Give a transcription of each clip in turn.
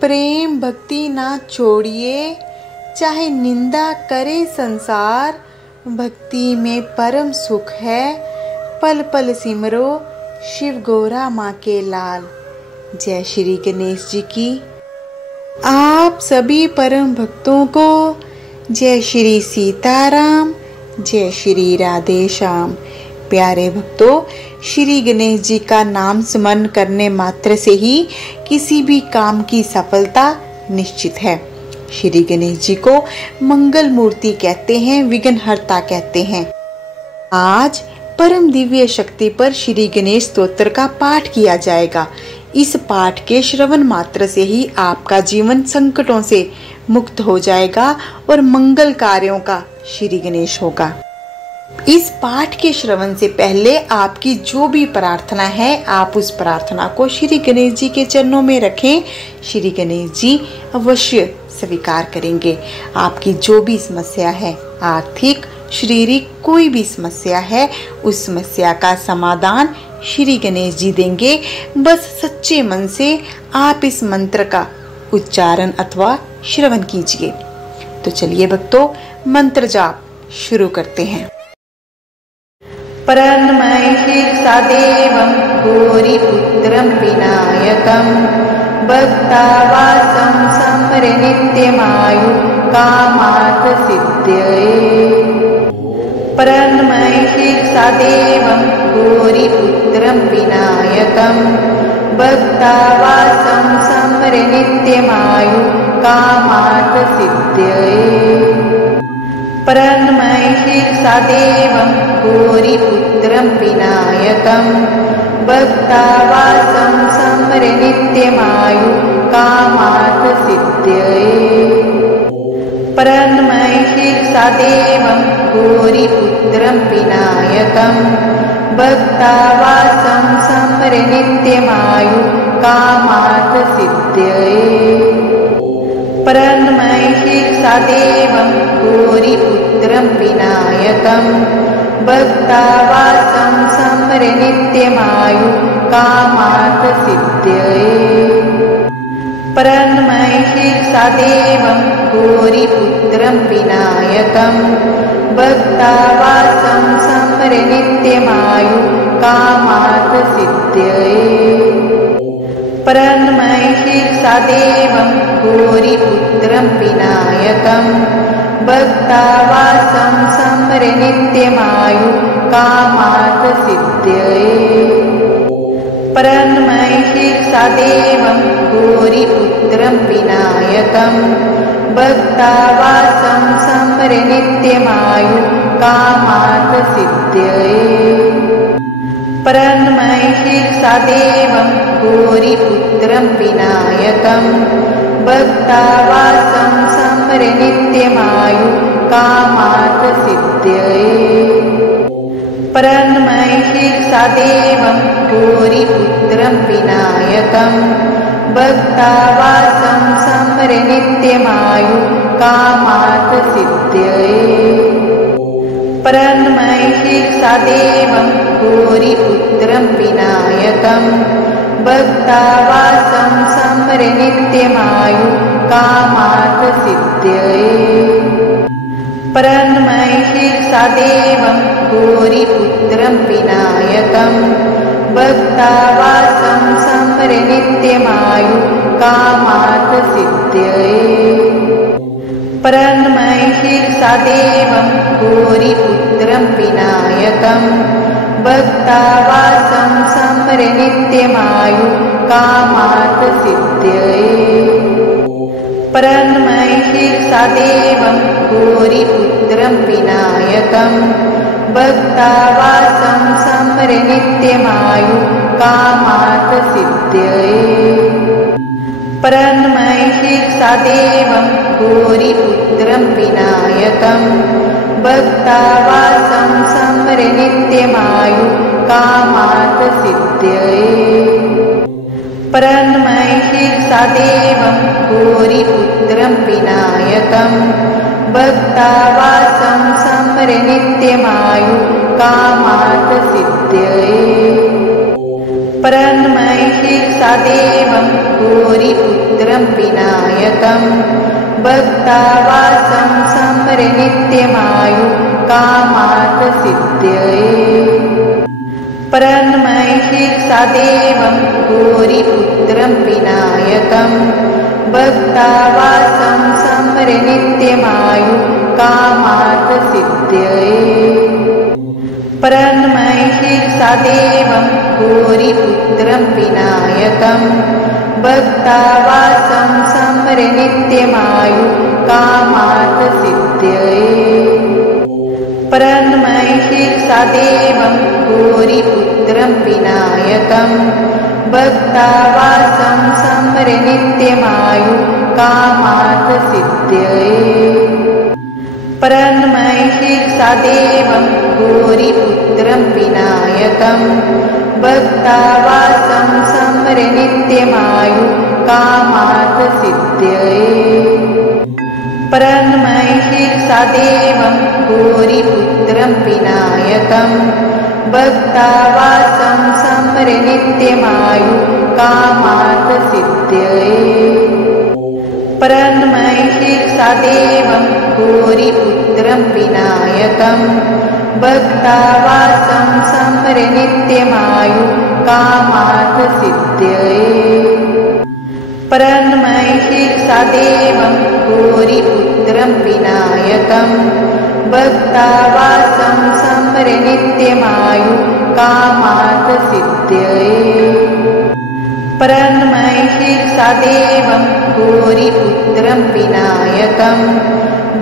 प्रेम भक्ति ना छोड़िए, चाहे निंदा करे संसार। भक्ति में परम सुख है, पल पल सिमरो शिव गौरा माँ के लाल। जय श्री गणेश जी की। आप सभी परम भक्तों को जय श्री सीताराम, जय श्री राधे श्याम। प्यारे भक्तों, श्री गणेश जी का नाम स्मरण करने मात्र से ही किसी भी काम की सफलता निश्चित है। श्री गणेश जी को मंगल मूर्ति कहते हैं, विघ्नहर्ता कहते हैं। आज परम दिव्य शक्ति पर श्री गणेश स्तोत्र का पाठ किया जाएगा। इस पाठ के श्रवण मात्र से ही आपका जीवन संकटों से मुक्त हो जाएगा और मंगल कार्यों का श्री गणेश होगा। इस पाठ के श्रवण से पहले आपकी जो भी प्रार्थना है, आप उस प्रार्थना को श्री गणेश जी के चरणों में रखें। श्री गणेश जी अवश्य स्वीकार करेंगे। आपकी जो भी समस्या है, आर्थिक, शारीरिक कोई भी समस्या है, उस समस्या का समाधान श्री गणेश जी देंगे। बस सच्चे मन से आप इस मंत्र का उच्चारण अथवा श्रवण कीजिए। तो चलिए भक्तों, मंत्र जाप शुरू करते हैं। प्रणमय शीर्षादेवं गौरीपुत्रं विनायकं भक्तावासं सम्रे नित्यमायु कामार्थसिद्धये। प्रणमय शीर्षादेवं गौरीपुत्रं विनायकं भक्तावासं सम्रे नित्यमायु कामार्थसिद्धये। प्रणमय शीर्षादेवं गौरीपुत्रं विनायकं भक्तावासं सम्रे नित्यमायु कामार्थसिद्धये। प्रणमय शीर्षादेवं गौरीपुत्रं विनायकं भक्तावासं सम्रे नित्यमायु कामार्थसिद्धये। प्रणमय शीर्षादेवं गौरीपुत्रं विनायकं भक्तावासं सम्रे नित्यमायु कामार्थसिद्धये। प्रणमय शीर्षादेवं गौरीपुत्रं विनायकं भक्तावासं सम्रे नित्यमायु कामार्थसिद्धये। प्रणमय शीर्षादेवं गौरीपुत्रं विनायकं भक्तावासं सम्रे नित्यमायु कामार्थसिद्धये। प्रणमय शीर्षादेवं गौरीपुत्रं विनायकं भक्तावासं सम्रे नित्यमायु कामार्थसिद्धये। प्रणमय शीर्षादेवं गौरीपुत्रं विनायकं भक्तावासं सम्रे नित्यमायु कामार्थसिद्धये। प्रणमय शीर्षादेवं गौरीपुत्रं विनायकं भक्तावासं सम्रे नित्यमायु कामार्थसिद्धये। प्रणमय शीर्षादेवं गौरीपुत्रं विनायकं भक्तावासं सम्रे नित्यमायु कामार्थसिद्धये। प्रणमय शीर्षादेवं गौरीपुत्रं विनायकं भक्तावासं सम्रे नित्यमायु कामार्थसिद्धये। प्रणमय शीर्षादेवं गौरीपुत्रं विनायकं भक्तावासं सम्रे नित्यमायु कामार्थसिद्धये। प्रणमय शीर्षादेवं गौरीपुत्रं विनायकं भक्तावासं सम्रे नित्यमायु कामार्थसिद्धये। प्रणमय शीर्षादेवं गौरीपुत्रं विनायकं भक्तावासं सम्रे नित्यमायु कामार्थसिद्धये। प्रणमय शीर्षादेवं गौरीपुत्रं विनायकं भक्तावासं समरे नित्यमायु कामार्थसिद्धये परन्मैषीर्षादेवं भूरिपुत्रं विनायकं भक्तावासं समरे नित्यमायु कामार्थसिद्धये परन्मैषीर्षादेवं भूरिपुत्रं विनायकं भक्तावासं समरे नित्यमायु कामार्थसिद्धये परन्मैषीर्षादेवं भूरिपुत्रं विनायकं भक्तावासं समरे नित्यमायु कामार्थसिद्धये परन्मैषीर्षादेवं भूरिपुत्रं विनायकं भक्तावासं समरे नित्यमायु कामार्थसिद्धये परन्मैषीर्षादेवं भूरिपुत्रं विनायकं भक्तावासं समरे नित्यमायु कामार्थसिद्धये परन्मैषीर्षादेवं भूरिपुत्रं विनायकं भक्तावासं समरे नित्यमायु कामार्थसिद्धये परन्मैषीर्षादेवं भूरिपुत्रं विनायकं भक्तावासं समरे नित्यमायु कामार्थसिद्धये परन्मैषीर्षादेवं भूरिपुत्रं विनायकं भक्तावासं समरे नित्यमायु कामार्थसिद्धये परन्मैषीर्षादेवं भूरिपुत्रं विनायकं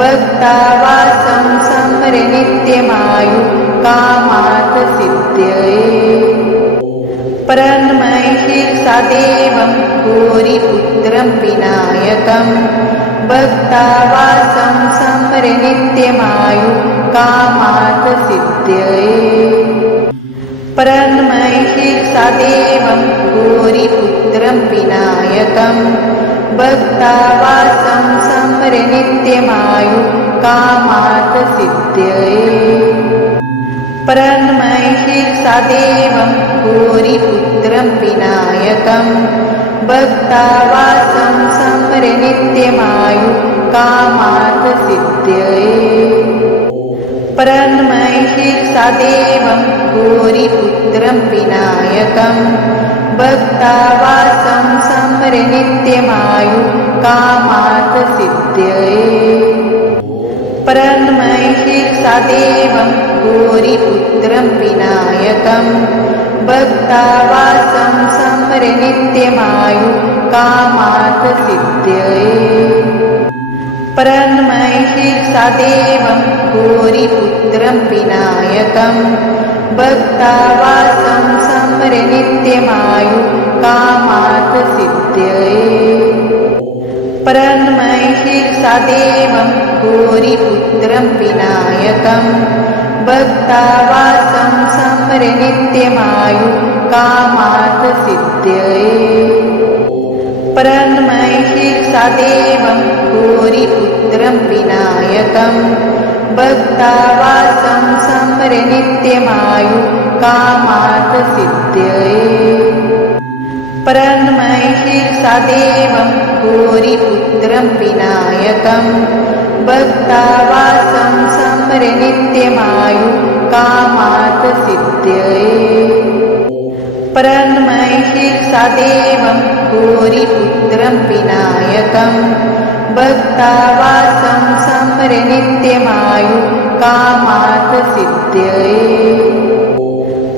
भक्तावासं समरे नित्यमायु कामार्थसिद्धये परन्मैषीर्षादेवं भूरिपुत्रं विनायकं भक्तावासं समरे नित्यमायु कामार्थसिद्धये परन्मैषीर्षादेवं भूरिपुत्रं विनायकं भक्तावासं समरे नित्यमायु कामार्थसिद्धये परन्मैषीर्षादेवं भूरिपुत्रं विनायकं भक्तावासं समरे नित्यमायु कामार्थसिद्धये परन्मैषीर्षादेवं भूरिपुत्रं विनायकं भक्तावासं समरे नित्यमायु कामार्थसिद्धये परन्मैषीर्षादेवं भूरिपुत्रं विनायकं भक्तावासं समरे नित्यमायु कामार्थसिद्धये परन्मैषीर्षादेवं भूरिपुत्रं विनायकं भक्तावासं समरे नित्यमायु कामार्थसिद्धये परन्मैषीर्षादेवं भूरिपुत्रं विनायकं भक्तावासं समरे नित्यमायु कामार्थसिद्धये परन्मैषीर्षादेवं भूरिपुत्रं विनायकं भक्तावासं समरे नित्यमायु कामार्थसिद्धये परन्मैषीर्षादेवं भूरिपुत्रं विनायकं भक्तावासं समरे नित्यमायु कामार्थसिद्धये परन्मैषीर्षादेवं भूरिपुत्रं विनायकं भक्तावासं समरे नित्यमायु कामार्थसिद्धये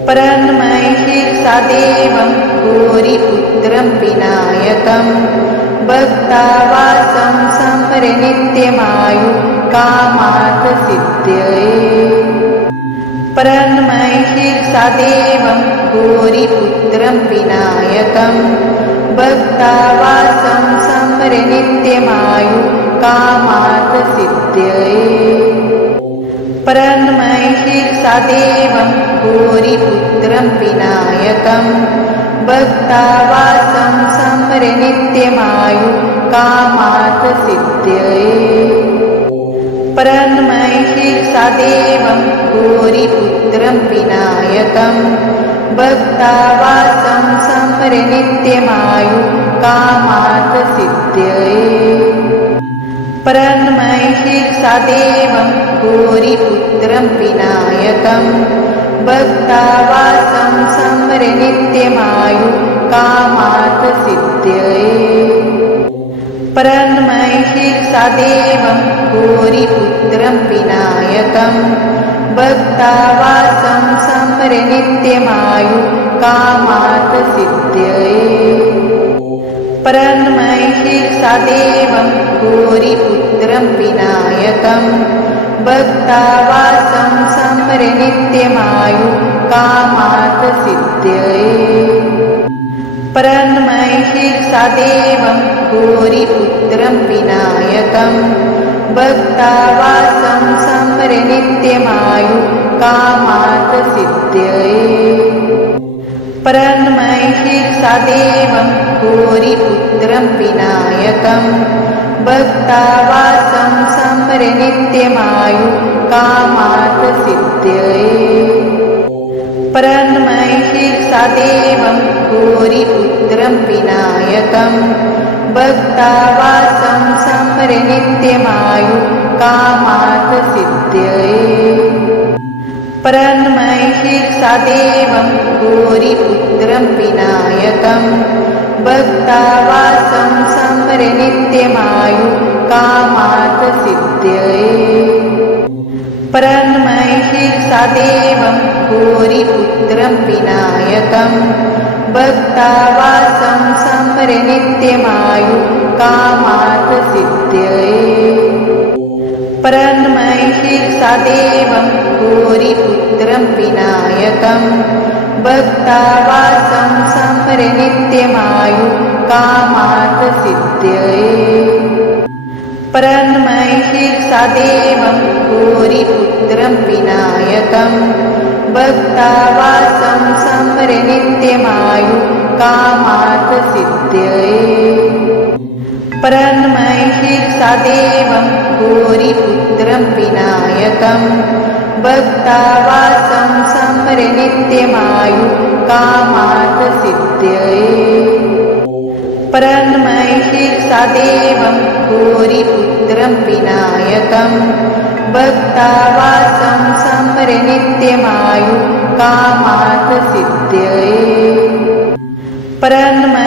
परन्मैषीर्षादेवं भूरिपुत्रं विनायकं भक्तावासं समरे नित्यमायु कामार्थसिद्धये परन्मैषीर्षादेवं भूरिपुत्रं विनायकं भक्तावासं समरे नित्यमायु कामार्थसिद्धये परन्मैषीर्षादेवं भूरिपुत्रं विनायकं भक्तावासं समरे नित्यमायु कामार्थसिद्धये परन्महिषादेवं भूरिपुत्रं विनायकं भक्तावासं समरे नित्यमायु कामार्थसिद्धये परन्महिषादेवं भूरिपुत्रं विनायकं भक्तावासं समरे नित्यमायु कामार्थसिद्धये परन्महिषादेवं भूरिपुत्रं विनायकं भक्तावासं समरे नित्यमायु कामार्थसिद्धये परन्महिषादेवं भूरिपुत्रं विनायकं भक्तावासं समरे नित्यमायु कामार्थसिद्धये परन्महिषादेवं भूरिपुत्रं विनायकं भक्तावासं समरे नित्यमायु कामार्थसिद्धये परन्महिषादेवं भूरिपुत्रं विनायकं भक्तावासं समरे नित्यमायु कामार्थसिद्धये परन्महिषादेवं भूरिपुत्रं विनायकं भक्तावासं समरे नित्यमायु कामार्थसिद्धये परन्महिषादेवं भूरिपुत्रं विनायकं भक्तावासं समरे नित्यमायु कामार्थसिद्धये परन्महिषादेवं भूरिपुत्रं विनायकं भक्तावासं समरे नित्यमायु कामार्थसिद्धये परन्महिषादेवं भूरिपुत्रं विनायकं भक्तावासं समरे नित्यमायु कामार्थसिद्धये परन्महिषादेवं भूरिपुत्रं विनायकं भक्तावासं समरे नित्यमायु कामार्थसिद्धये परन्महिषादेवं भूरिपुत्रं विनायकं भक्तावासं समरे नित्यमायु कामार्थसिद्धये परन्महिषादेवं भूरिपुत्रं विनायकं भक्तावासं समरे नित्यमायु कामार्थसिद्धये परन्महिषादेवं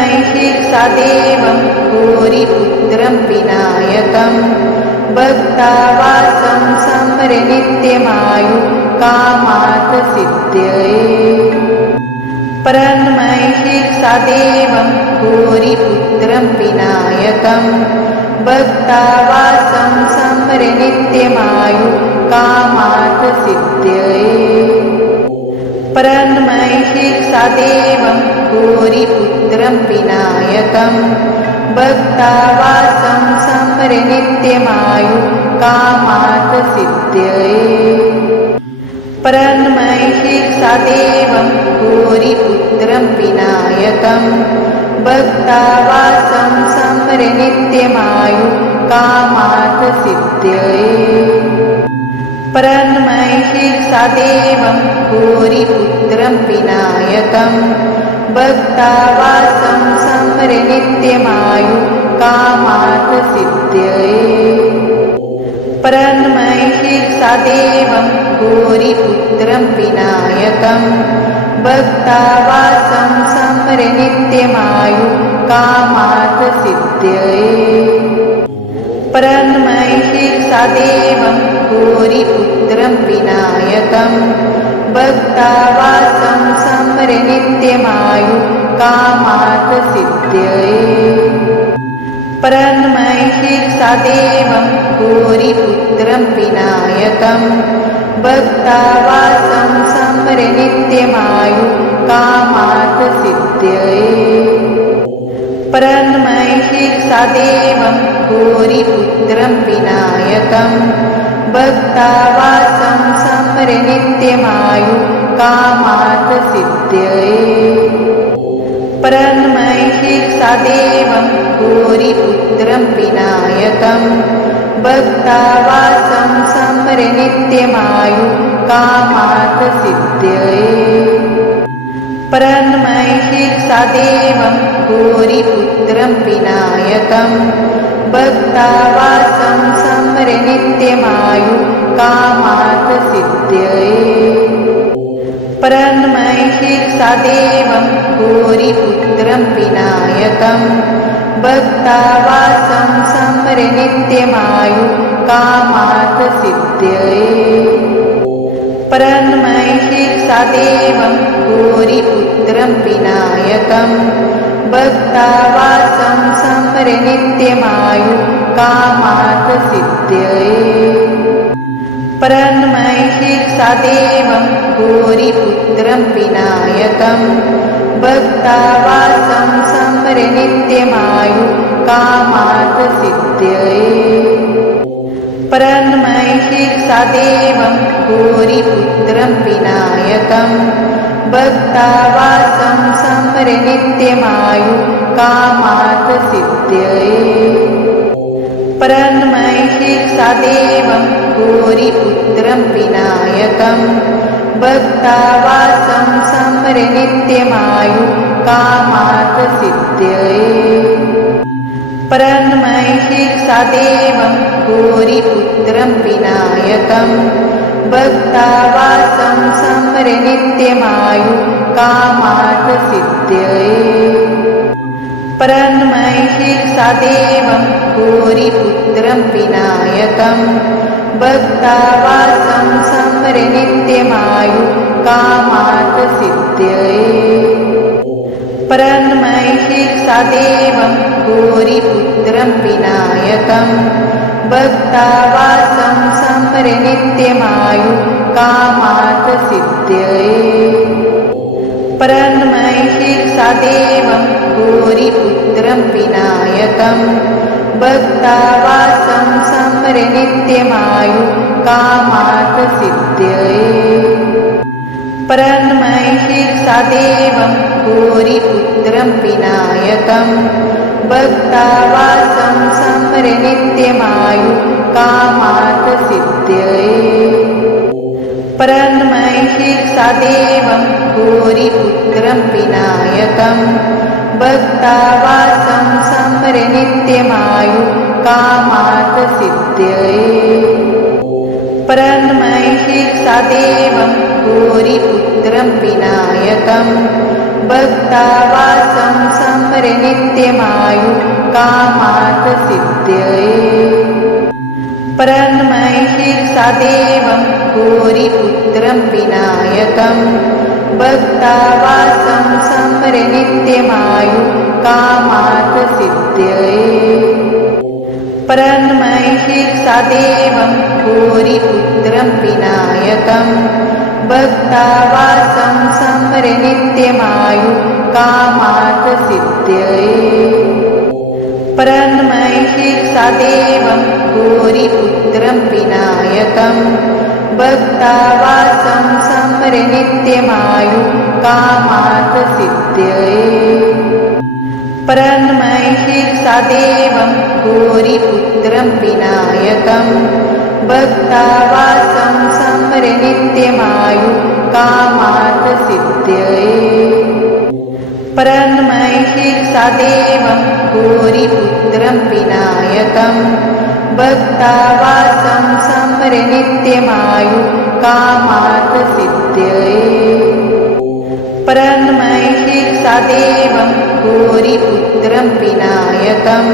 भूरिपुत्रं विनायकं भक्तावासं समरे नित्यमायु कामार्थसिद्धये परन्महिषादेवं भूरिपुत्रं विनायकं भक्तावासं समरे नित्यमायु कामार्थसिद्धये परन्महिषादेवं भूरिपुत्रं विनायकं भक्तावासं समरे नित्यमायु कामार्थसिद्धये परन्महिषादेवं भूरिपुत्रं विनायकं भक्तावासं समरे नित्यमायु कामार्थसिद्धये परन्महिषादेवं भूरिपुत्रं विनायकं भक्तावासं समरे नित्यमायु कामार्थसिद्धये परन्महिषादेवं भूरिपुत्रं विनायकं भक्तावासं समरे नित्यमायु कामार्थसिद्धये परन्महिषादेवं भूरिपुत्रं विनायकं भक्तावासं समरे नित्यमायु कामार्थसिद्धये परन्महिषादेवं भूरिपुत्रं विनायकं भक्तावासं समरे नित्यमायु कामार्थसिद्धये परन्महिषादेवं भूरिपुत्रं विनायकं भक्तावासं समरे नित्यमायु कामार्थसिद्धये परन्महिषादेवं भूरिपुत्रं विनायकं भक्तावासं समरे नित्यमायु कामार्थसिद्धये परन्मैषीर्षा देवं भूरिपुत्रं विनायकं भक्तावासं समरे नित्यमायु कामार्थसिद्धये परन्मैषीर्षा देवं भूरिपुत्रं विनायकं भक्तावासं समरे नित्यमायु कामार्थसिद्धये परन्मैषीर्षा देवं भूरिपुत्रं विनायकं भक्तावासं समरे नित्यमायु कामार्थसिद्धये परन्मैषीर्षा देवं भूरिपुत्रं विनायकं भक्तावासं समरे नित्यमायु कामार्थसिद्धये परन्मैषीर्षा देवं भूरिपुत्रं विनायकं भक्तावासं समरे नित्यमायु कामार्थसिद्धये परन्मैषीर्षा देवं भूरिपुत्रं विनायकं भक्तावासं समरे नित्यमायु कामार्थसिद्धये परन्मैषीर्षा देवं भूरिपुत्रं विनायकं भक्तावासं समरे नित्यमायु कामार्थसिद्धये परन्मैषीर्षा देवं भूरिपुत्रं विनायकं भक्तावासं समरे नित्यमायु कामार्थसिद्धये परन्मैषीर्षा देवं भूरिपुत्रं विनायकं भक्तावासं समरे नित्यमायु कामार्थसिद्धये परन्मैषीर्षा देवं भूरिपुत्रं विनायकं भक्तावासं समरे नित्यमायु कामार्थसिद्धये परन्मैषीर्षा देवं भूरिपुत्रं विनायकं भक्तावासं समरे नित्यमायु कामार्थसिद्धये परन्मैषीर्षा देवं भूरिपुत्रं विनायकं भक्तावासं समरे नित्यमायु कामार्थसिद्धये परन्मैषीर्षा देवं भूरिपुत्रं विनायकं भक्तावासं समरे नित्यमायु कामार्थसिद्धये परन्मैषीर्षा देवं भूरिपुत्रं विनायकं भक्तावासं समरे नित्यमायु कामार्थसिद्धये परन्मैषीर्षा देवं भूरिपुत्रं विनायकं भक्तावासं समरे नित्यमायु कामार्थसिद्धये परन्मैषीर्षा देवं भूरिपुत्रं विनायकं भक्तावासं समरे नित्यमायु कामार्थसिद्धये परन्मैषीर्षा देवं भूरिपुत्रं विनायकं भक्तावासं समरे नित्यमायु कामार्थसिद्धये परन्मैषीर्षा देवं भूरिपुत्रं विनायकं भक्तावासं समरे नित्यमायु कामार्थसिद्धये परन्मैषीर्षा देवं भूरिपुत्रं विनायकं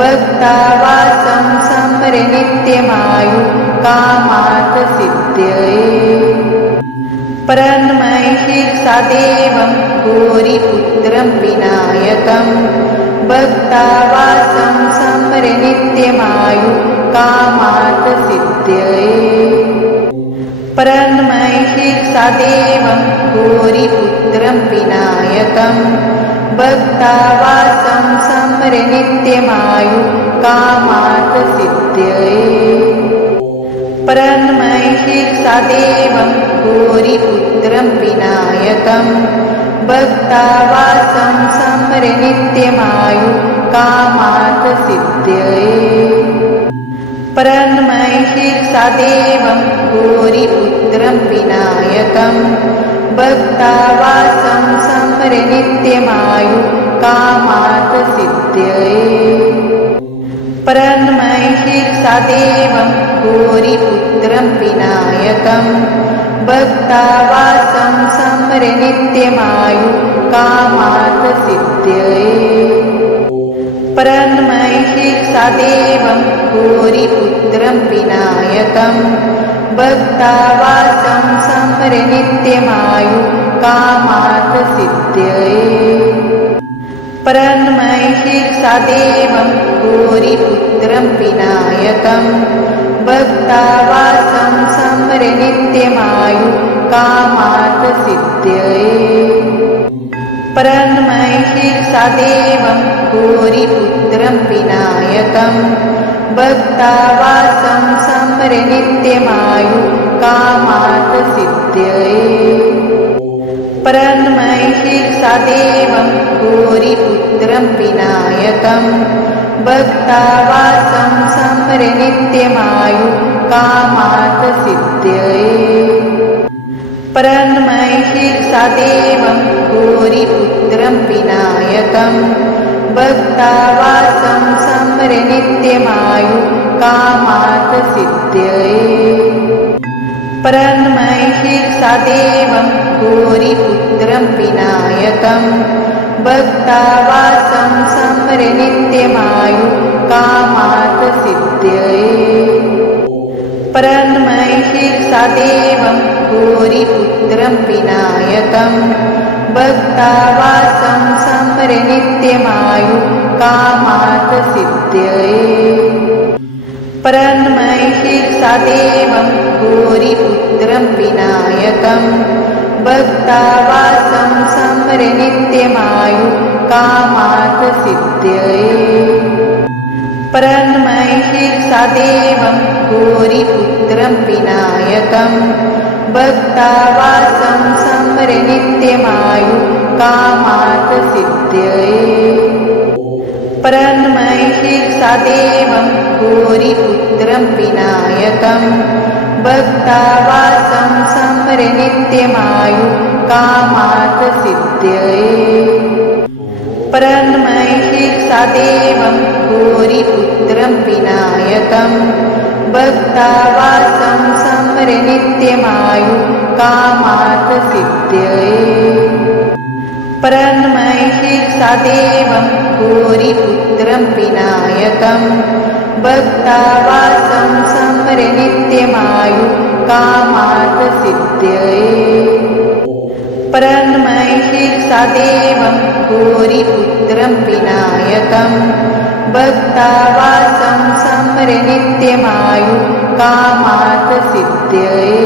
भक्तावासं समरे नित्यमायु कामार्थसिद्धये परन्मैषीर्षा देवं भूरिपुत्रं विनायकं भक्तावासं समरे नित्यमायु कामार्थसिद्धये परन्मैषीर्षा देवं भूरिपुत्रं विनायकं भक्तावासं समरे नित्यमायु कामार्थसिद्धये परन्मैषीर्षा देवं भूरिपुत्रं विनायकं भक्तावासं समरे नित्यमायु कामार्थसिद्धये परन्मैषीर्षादेवं भूरिपुत्रं विनायकं भक्तावासं समरे नित्यमायु कामार्थसिद्धये परन्मैषीर्षादेवं भूरिपुत्रं विनायकं भक्तावासं समरे नित्यमायु कामार्थसिद्धये परन्मैषीर्षादेवं भूरिपुत्रं विनायकं भक्तावासं समरे नित्यमायु कामार्थसिद्धये परन्मैषीर्षादेवं भूरिपुत्रं विनायकं भक्तावासं समरे नित्यमायु कामार्थसिद्धये परन्मैषीर्षादेवं भूरिपुत्रं विनायकं भक्तावासं समरे नित्यमायु कामार्थसिद्धये परन्मैषीर्षादेवं भूरिपुत्रं विनायकं भक्तावासं समरे नित्यमायु कामार्थसिद्धये परन्मैषीर्षादेवं भूरिपुत्रं विनायकं भक्तावासं समरे नित्यमायु कामार्थसिद्धये परन्मैषीर्षादेवं भूरिपुत्रं विनायकं भक्तावासं समरे नित्यमायु कामार्थसिद्धये परन्मैषीर्षादेवं भूरिपुत्रं विनायकं भक्तावासं समरे नित्यमायु कामार्थसिद्धये परन्मैषीर्षादेवं भूरिपुत्रं विनायकं भक्तावासं समरे नित्यमायु कामार्थसिद्धये परन्मैषीर्षादेवं भूरिपुत्रं विनायकं भक्तावासं समरे नित्यमायु कामार्थसिद्धये परन्मैषीर्षादेवं भूरिपुत्रं विनायकं भक्तावासं समरे नित्यमायु कामार्थसिद्धये परन्मैषीर्षादेवं भूरिपुत्रं विनायकं भक्तावासं समरे नित्यमायु कामार्थसिद्धये परन्मैषीर्षादेवं भूरिपुत्रं विनायकं भक्तावासं समरे नित्यमायु कामार्थसिद्धये परन्मैषीर्षादेवं भूरिपुत्रं विनायकं भक्तावासं समरे नित्यमायु कामार्थसिद्धये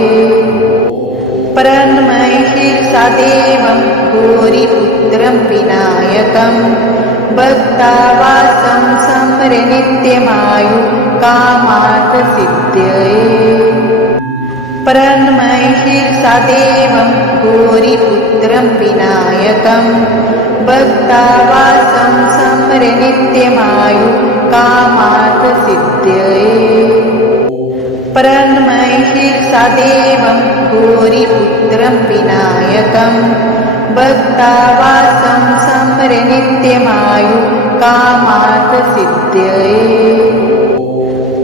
परन्मैषीर्षादेवं भूरिपुत्रं विनायकं भक्तावासं समरे नित्यमायु कामार्थसिद्धये परन्मैषीर्षादेवं भूरिपुत्रं विनायकं भक्तावासं समरे नित्यमायु कामार्थसिद्धये परन्मैषीर्षादेवं भूरिपुत्रं विनायकं भक्तावासं समरे नित्यमायु कामार्थसिद्धये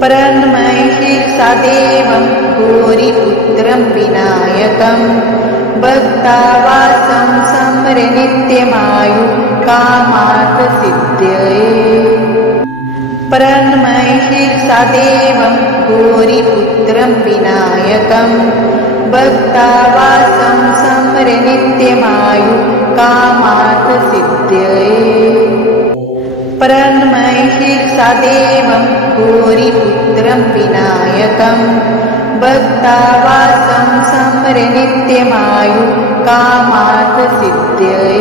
परन्मैषीर्षादेवं भूरिपुत्रं विनायकं भक्तावासं समरे नित्यमायु कामार्थसिद्धये परन्मैषीर्षादेवं भूरिपुत्रं विनायकं भक्तावासं समरे नित्यमायु कामार्थसिद्धये परन्मैषीर्षादेवं भूरिपुत्रं विनायकं भक्तावासं समरे नित्यमायु कामार्थसिद्धये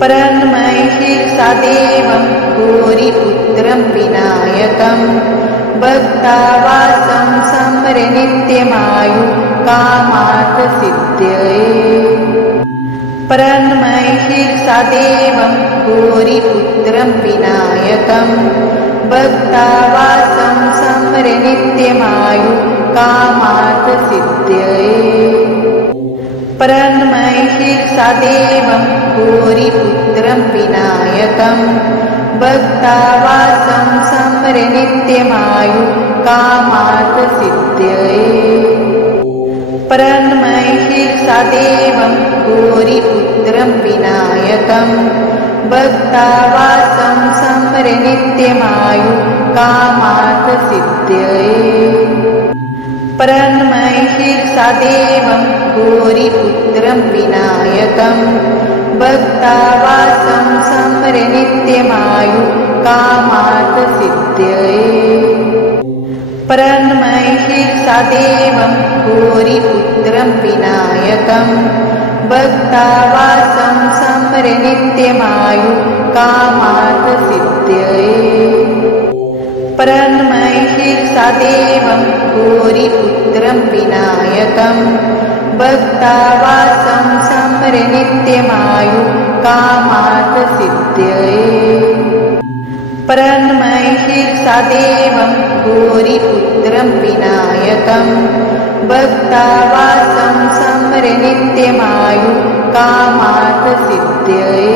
परन्मैषीर्षादेवं भूरिपुत्रं विनायकं भक्तावासं समरे नित्यमायु कामार्थसिद्धये परन्मैषीर्षादेवं भूरिपुत्रं विनायकं भक्तावासं समरे नित्यमायु कामार्थसिद्धये प्रणमैषीर्षादेवं भूरिपुत्रं विनायकं भक्तावासं समरे नित्यमायु कामार्थसिद्धये प्रणमैषीर्षादेवं भूरिपुत्रं विनायकं भक्तावासं समरे नित्यमायु कामार्थसिद्धये प्रणमैषीर्षादेवं भूरिपुत्रं विनायकं भक्तावासं समरे नित्यमायु कामार्थसिद्धये प्रणमैषीर्षादेवं भूरिपुत्रं विनायकं भक्तावासं समरे नित्यमायु कामार्थसिद्धये प्रणमैषीर्षादेवं भूरिपुत्रं विनायकं भक्तावासं समरे नित्यमायु कामार्थसिद्धये प्रणमैषीर्षादेवं भूरिपुत्रं विनायकं भक्तावासं समरे नित्यमायु कामार्थसिद्धये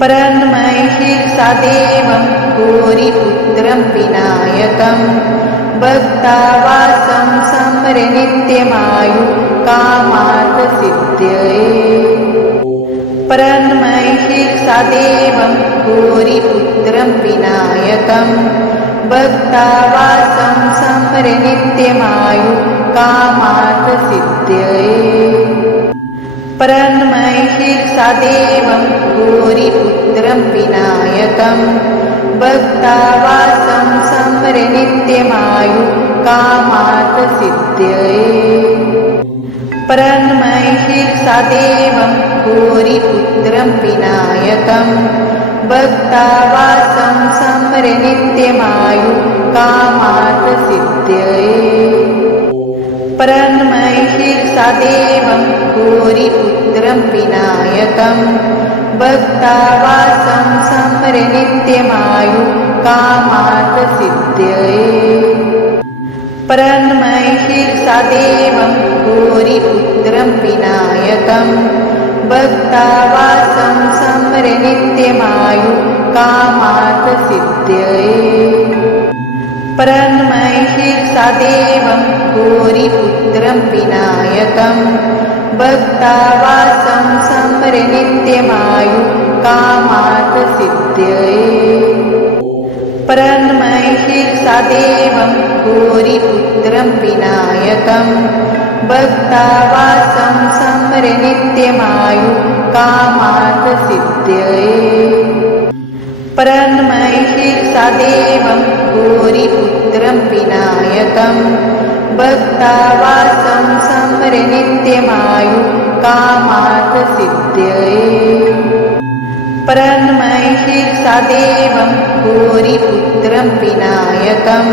प्रणमैषीर्षादेवं भूरिपुत्रं विनायकं भक्तावासं समरे नित्यमायु कामार्थसिद्धये प्रणमैषीर्षादेवं भूरिपुत्रं विनायकं भक्तावासं समरे नित्यमायु कामार्थसिद्धये प्रणमैषीर्षादेवं भूरिपुत्रं विनायकं भक्तावासं समरे नित्यमायु कामार्थसिद्धये प्रणमैषीर्षादेवं भूरिपुत्रं विनायकं भक्तावासं समरे नित्यमायु कामार्थसिद्धये प्रणमैषीर्षादेवं भूरिपुत्रं विनायकं भक्तावासं समरे नित्यमायु कामार्थसिद्धये प्रणमैषीर्षादेवं भूरिपुत्रं विनायकं भक्तावासं समरे नित्यमायु कामार्थसिद्धये प्रणमैषीर्षादेवं भूरिपुत्रं विनायकं भक्तावासं समरे नित्यमायु कामार्थसिद्धये प्रणमैषीर्षादेवं भूरिपुत्रं विनायकं भक्तावासं समरे नित्यमायु कामार्थसिद्धये प्रणमैषीर्षादेवं भूरिपुत्रं विनायकं भक्तावासं समरे नित्यमायु कामार्थसिद्धये प्रणमैषीर्षादेवं भूरिपुत्रं विनायकं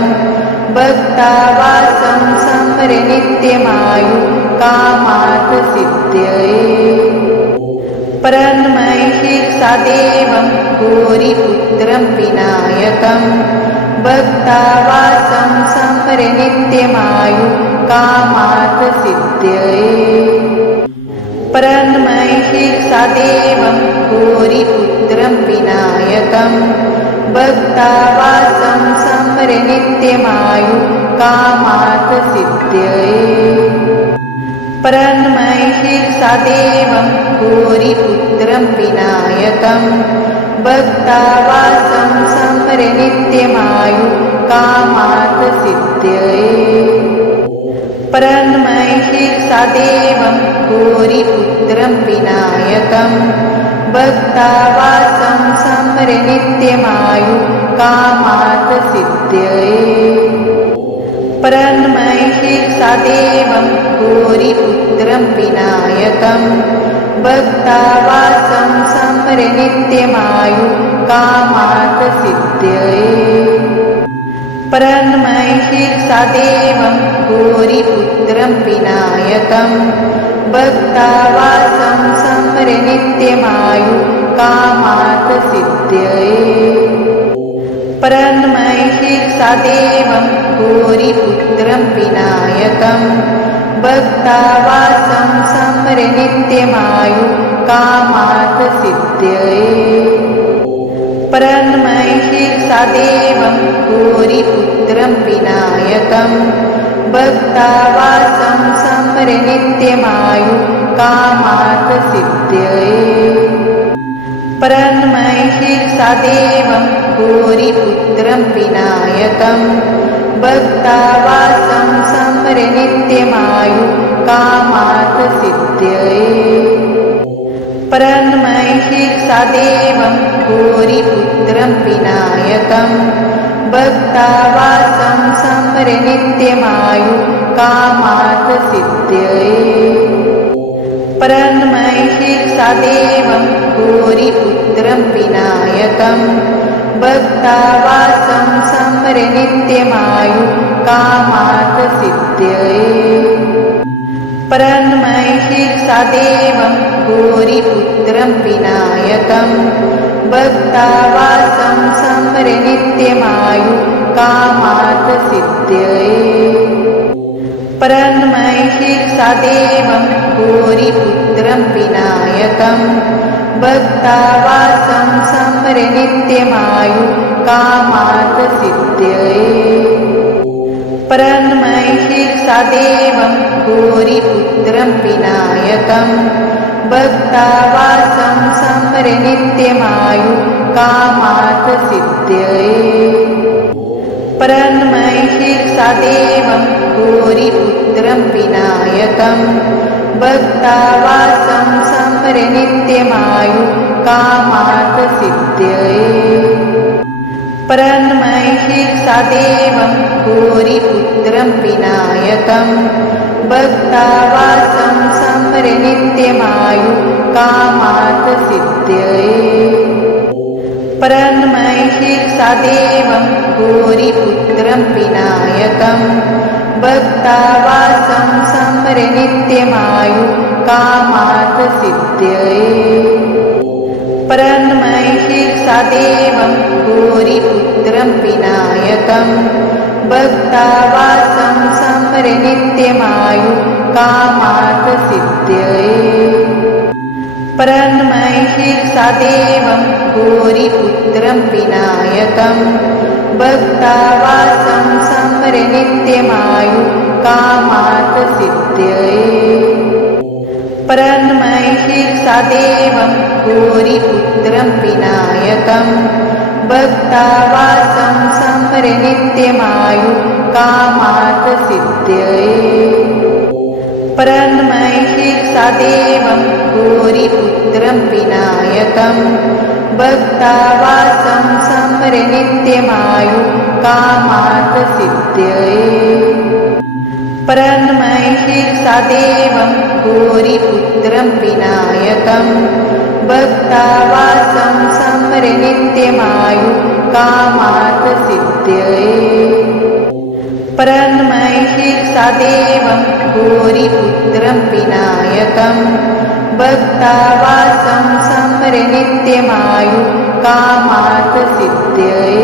भक्तावासं समरे नित्यमायु कामार्थसिद्धये प्रणमैषीर्षादेवं भूरिपुत्रं विनायकं भक्तावासं समरे नित्यमायु कामार्थसिद्धये प्रणमैषीर्षादेवं भूरिपुत्रं विनायकं भक्तावासं समरे नित्यमायु कामार्थसिद्धये प्रणमैषीर्षादेवं भूरिपुत्रं विनायकं भक्तावासं समरे नित्यमायु कामार्थसिद्धये प्रणमैषीर्षादेवं भूरिपुत्रं विनायकं भक्तावासं समरे नित्यमायु कामार्थसिद्धये प्रणमैषीर्षादेवं भूरिपुत्रं विनायकं भक्तावासं समरे नित्यमायु कामार्थसिद्धये प्रणमैषीर्षादेवं भूरिपुत्रं विनायकं भक्तावासं समरे नित्यमायु कामार्थसिद्धये परन्मैषीर्षादेवं भूरिपुत्रं विनायकं भक्तावासं सम्रे नित्यमायु कामार्थसिद्धये। परन्मैषीर्षादेवं भूरिपुत्रं विनायकं भक्तावासं सम्रे नित्यमायु कामार्थसिद्धये। परन्मैषीर्षादेवं भूरिपुत्रं विनायकं भक्तावासं सम्रे नित्यमायु कामार्थसिद्धये। परन्मैषीर्षादेवं भूरिपुत्रं विनायकं भक्तावासं सम्रे नित्यमायु कामार्थसिद्धये। परन्मैषीर्षादेवं भूरिपुत्रं विनायकं भक्तावासं सम्रे नित्यमायु कामार्थसिद्धये। परन्मैषीर्षादेवं भूरिपुत्रं विनायकं भक्तावासं सम्रे नित्यमायु कामार्थसिद्धये। परन्मैषीर्षादेवं भूरिपुत्रं विनायकं भक्तावासं सम्रे नित्यमायु कामार्थसिद्धये। परन्मैषीर्षादेवं भूरिपुत्रं विनायकं भक्तावासं सम्रे नित्यमायु कामार्थसिद्धये। परन्मैषीर्षादेवं भूरिपुत्रं विनायकं भक्तावासं सम्रे नित्यमायु कामार्थसिद्धये। परन्मैषीर्षादेवं भूरिपुत्रं विनायकं भक्तावासं सम्रे नित्यमायु कामार्थसिद्धये। परन्मैषीर्षादेवं भूरिपुत्रं विनायकं भक्तावासं सम्रे नित्यमायु कामार्थसिद्धये। परन्मैषीर्षादेवं भूरिपुत्रं विनायकं भक्तावासं सम्रे नित्यमायु कामार्थसिद्धये। परन्मैषीर्षादेवं भूरिपुत्रं विनायकं भक्तावासं सम्रे नित्यमायु कामार्थसिद्धये। परन्मैषीर्षादेवं भूरिपुत्रं विनायकं भक्तावासं सम्रे नित्यमायु कामार्थसिद्धये। परन्मैषीर्षादेवं भूरिपुत्रं विनायकं भक्तावासं सम्रे नित्यमायु कामार्थसिद्धये। परन्मैषीर्षादेवं भूरिपुत्रं विनायकं भक्तावासं सम्रे नित्यमायु कामार्थसिद्धये। परन्मैषीर्षादेवं भूरिपुत्रं विनायकं भक्तावासं सम्रे नित्यमायु कामार्थसिद्धये।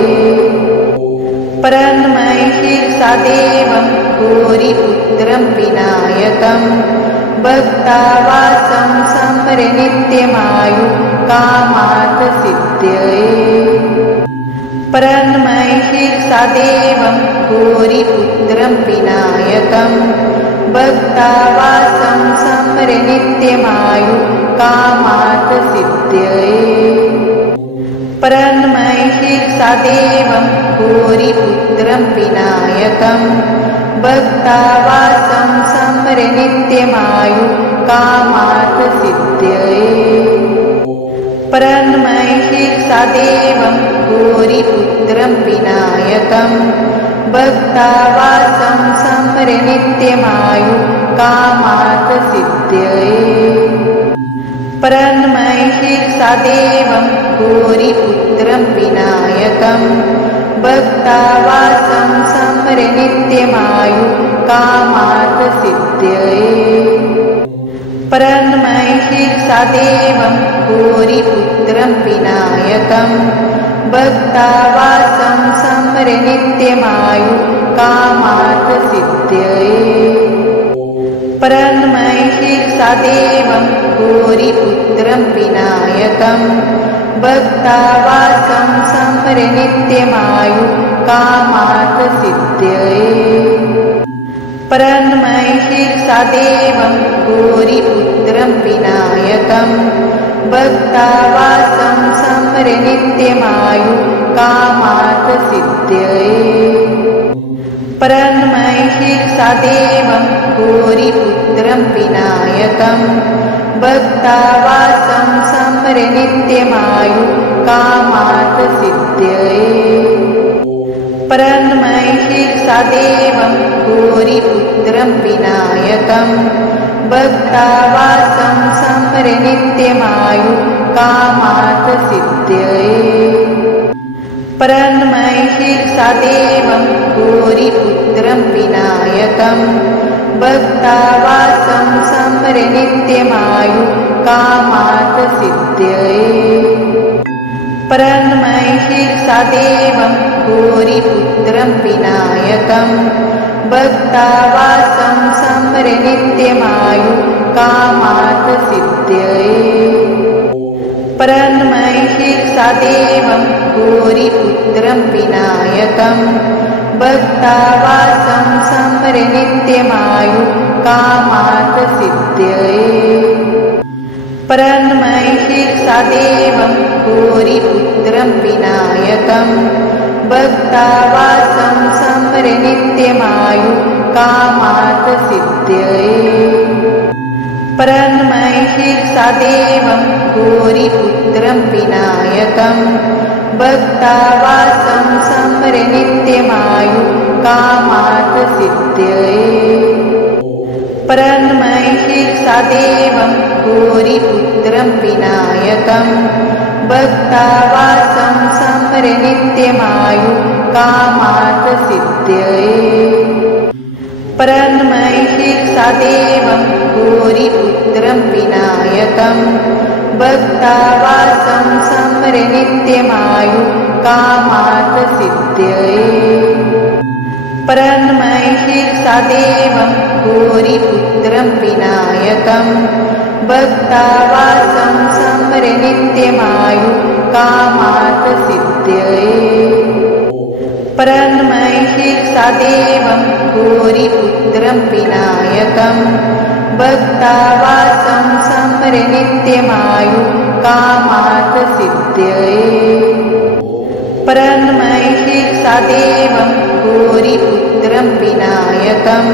परन्मैषीर्षादेवं भूरिपुत्रं विनायकं भक्तावासं सम्रे नित्यमायु कामार्थसिद्धये। परन्मैषीर्षादेवं भूरिपुत्रं विनायकं भक्तावासं सम्रे नित्यमायु कामार्थसिद्धये। परन्मैषीर्षादेवं भूरिपुत्रं विनायकं भक्तावासं सम्रे नित्यमायु कामार्थसिद्धये। परन्मैषीर्षादेवं भूरिपुत्रं विनायकं भक्तावासं सम्रे नित्यमायु कामार्थसिद्धये। परन्मैषीर्षादेवं भूरिपुत्रं विनायकं भक्तावासं सम्रे नित्यमायु कामार्थसिद्धये। परन्मैषीर्षादेवं भूरिपुत्रं विनायकं भक्तावासं समरे नित्यमायु कामार्थसिद्धये परन्मैषीर्षादेवं गौरीपुत्रं विनायकं भक्तावासं समरे नित्यमायु कामार्थसिद्धये परन्मैषीर्षादेवं गौरीपुत्रं विनायकं भक्तावासं समरे नित्यमायु कामार्थसिद्धये परन्मैषीर्षादेवं गौरीपुत्रं विनायकं भक्तावासं समरे नित्यमायु कामार्थसिद्धये परन्मैषीर्षादेवं गौरीपुत्रं विनायकं भक्तावासं समरे नित्यमायु कामार्थसिद्धये परन्मैषीर्षादेवं गौरीपुत्रं विनायकं भक्तावासं समरे नित्यमायु कामार्थसिद्धये परन्मैषीर्षादेवं गौरीपुत्रं विनायकं भक्तावासं समरे नित्यमायु कामार्थसिद्धये परन्मैषीर्षादेवं गौरीपुत्रं विनायकं भक्तावासं समरे नित्यमायु कामार्थसिद्धये परन्मैषीर्षादेवं गौरीपुत्रं विनायकं भक्तावासं समरे नित्यमायु कामार्थसिद्धये परन्मैषीर्षादेवं गौरीपुत्रं विनायकं भक्तावासं समरे नित्यमायु कामार्थसिद्धये परन्मैषीर्षादेवं गौरीपुत्रं विनायकं भक्तावासं समरे नित्यमायु कामार्थसिद्धये परन्मैषीर्षादेवं गौरीपुत्रं विनायकं भक्तावासं समरे नित्यमायु कामार्थसिद्धये परन्मैषीर्षादेवं गौरीपुत्रं विनायकं भक्तावासं समरे नित्यमायु कामार्थसिद्धये परन्मैषीर्षादेवं गौरीपुत्रं विनायकं भक्तावासं समरे नित्यमायु कामार्थसिद्धये परन्मैषीर्षादेवं गौरीपुत्रं विनायकं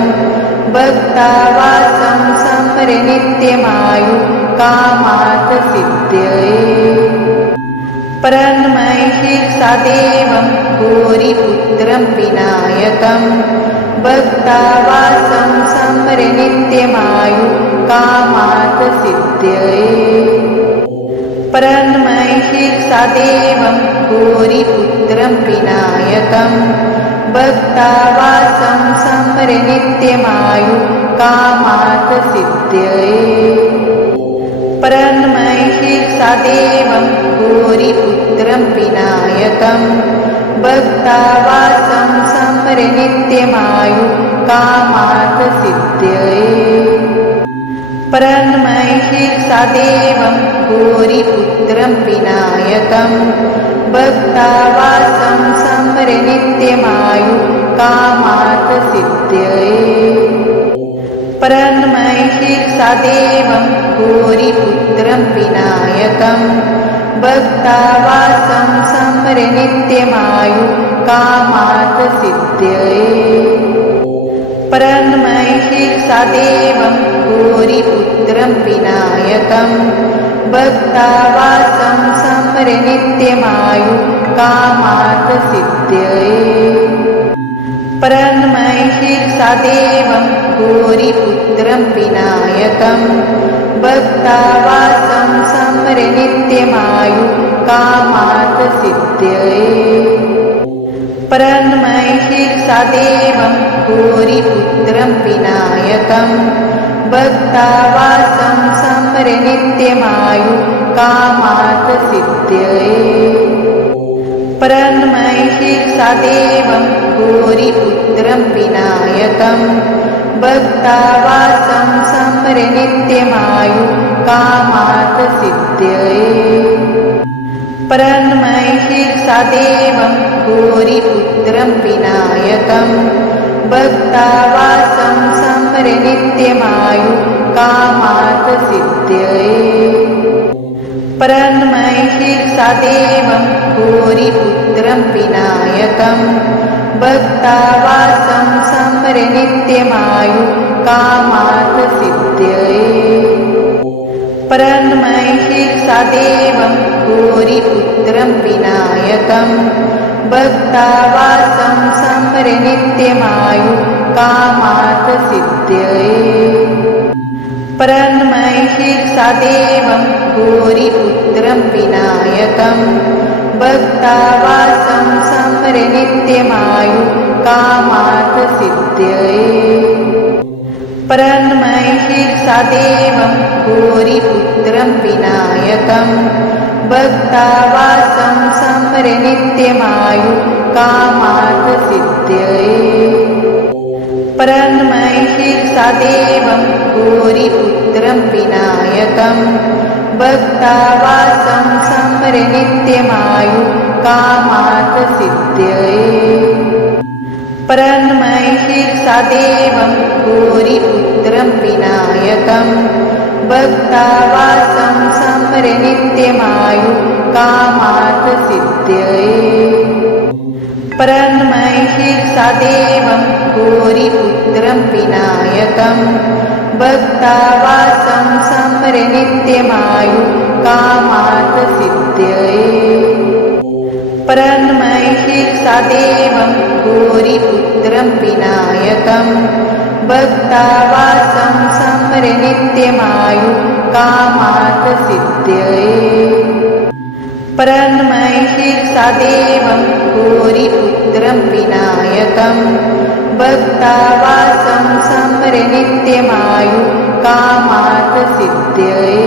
भक्तावासं समरे नित्यमायु कामार्थसिद्धये परन्मैषीर्षादेवं गौरीपुत्रं विनायकं भक्तावासं समरे नित्यमायु कामार्थसिद्धये परन्मैषीर्षादेवं गौरीपुत्रं विनायकं भक्तावासं समरे नित्यमायु कामार्थसिद्धये परन्मैषीर्षादेवं गौरीपुत्रं विनायकं भक्तावासं समरे नित्यमायु कामार्थसिद्धये परन्मैषीर्षादेवं गौरीपुत्रं विनायकं भक्तावासं समरे नित्यमायु कामार्थसिद्धये परन्मैषीर्षादेवं गौरीपुत्रं विनायकं भक्तावासं समरे नित्यमायु कामार्थसिद्धये परन्मैषीर्षादेवं गौरीपुत्रं विनायकं भक्तावासं समरे नित्यमायु कामार्थसिद्धये परन्मैषीर्षादेवं गौरीपुत्रं विनायकं भक्तावासं समरे नित्यमायु कामार्थसिद्धये परन्मैषीर्षादेवं गौरीपुत्रं विनायकं भक्तावासं समरे नित्यमायु कामार्थसिद्धये परन्मैषीर्षादेवं भूरिपुत्रं विनायकं भक्तावासं सम्रे नित्यमायु कामार्थसिद्धये परन्मैषीर्षादेवं भूरिपुत्रं विनायकं भक्तावासं सम्रे नित्यमायु कामार्थसिद्धये परन्मैषीर्षादेवं भूरिपुत्रं विनायकं भक्तावासं सम्रे नित्यमायु कामार्थसिद्धये परन्मैषीर्षादेवं भूरिपुत्रं विनायकं भक्तावासं सम्रे नित्यमायु कामार्थसिद्धये परन्मैषीर्षादेवं भूरिपुत्रं विनायकं भक्तावासं सम्रे नित्यमायु कामार्थसिद्धये परन्मैषीर्षादेवं भूरिपुत्रं विनायकं भक्तावासं सम्रे नित्यमायु कामार्थसिद्धये परन्मैषीर्षादेवं भूरिपुत्रं विनायकं भक्तावासं सम्रे नित्यमायु कामार्थसिद्धये परन्मैषीर्षादेवं भूरिपुत्रं विनायकं भक्तावासं सम्रे नित्यमायु कामार्थसिद्धये परन्मैषीर्षादेवं भूरिपुत्रं विनायकं भक्तावासं सम्रे नित्यमायु कामार्थसिद्धये परन्मैषीर्षादेवं भूरिपुत्रं विनायकं भक्तावासं सम्रे नित्यमायु कामार्थसिद्धये परन्मैषीर्षादेवं भूरिपुत्रं विनायकं भक्तावासं सम्रे नित्यमायु कामार्थसिद्धये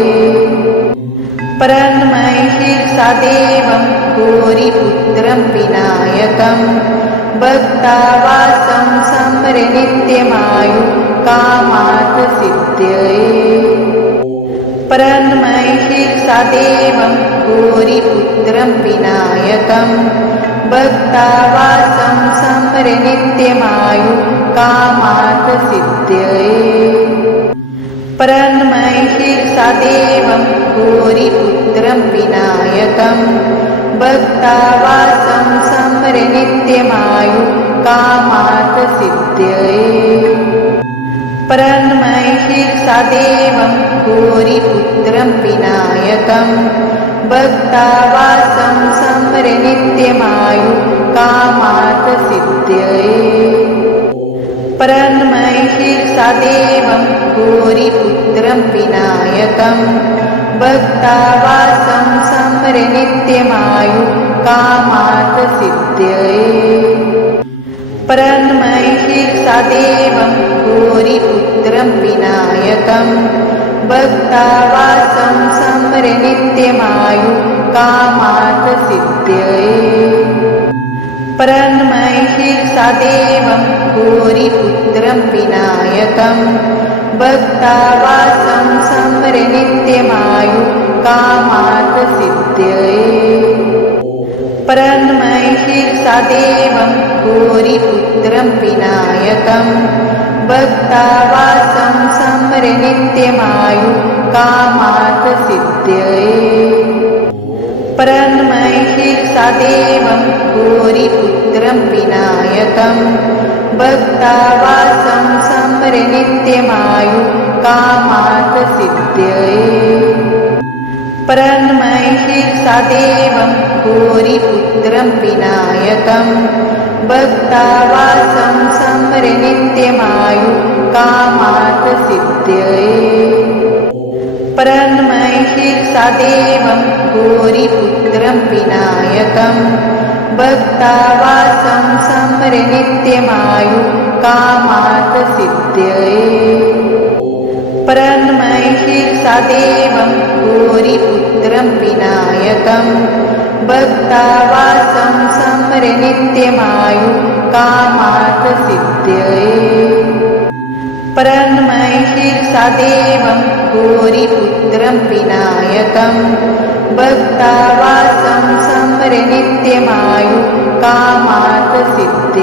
परन्मैषीर्षादेवं भूरिपुत्रं विनायकं भक्तावासं सम्रे नित्यमायु कामार्थसिद्धये परन्मैषीर्षादेवं भूरिपुत्रं विनायकं भक्तावासं सम्रे नित्यमायु कामार्थसिद्धये परन्मैषीर्षादेवं भूरिपुत्रं विनायकं भक्तावासं सम्रे नित्यमायु कामार्थसिद्धये परन्मैषीर्षादेवं भूरिपुत्रं विनायकं भक्तावासं सम्रे नित्यमायु कामार्थसिद्धये परन्मैषीर्षादेवं भूरिपुत्रं विनायकं भक्तावासं सम्रे नित्यमायु कामार्थसिद्धये परन्मैषीर्षादेवं भूरिपुत्रं विनायकं भक्तावासं सम्रे नित्यमायु कामार्थसिद्धये परन्मैषीर्षादेवं भूरिपुत्रं विनायकं भक्तावासं सम्रे नित्यमायु कामार्थसिद्धये परन्मैषीर्षादेवं भूरिपुत्रं विनायकं भक्तावासं सम्रे नित्यमायु कामार्थसिद्धये परन्मैषीर्षादेवं भूरिपुत्रं विनायकं भक्तावासं सम्रे नित्यमायु कामार्थसिद्धये परन्मैषीर्षादेवं भूरिपुत्रं विनायकं भक्तावासं सम्रे नित्यमायु कामार्थसिद्धये परन्मैषीर्षादेवं भूरिपुत्रं विनायकं भक्तावासं सम्रे नित्यमायु कामार्थसिद्धये परन्मैषीर्षादेवं भूरिपुत्रं विनायकं भक्तावासं समरे नित्यमायु कामार्थसिद्धये प्रणमय शिरसा देवं गौरीपुत्रं विनायकं भक्तावासं समरे नित्यमायु कामार्थसिद्धये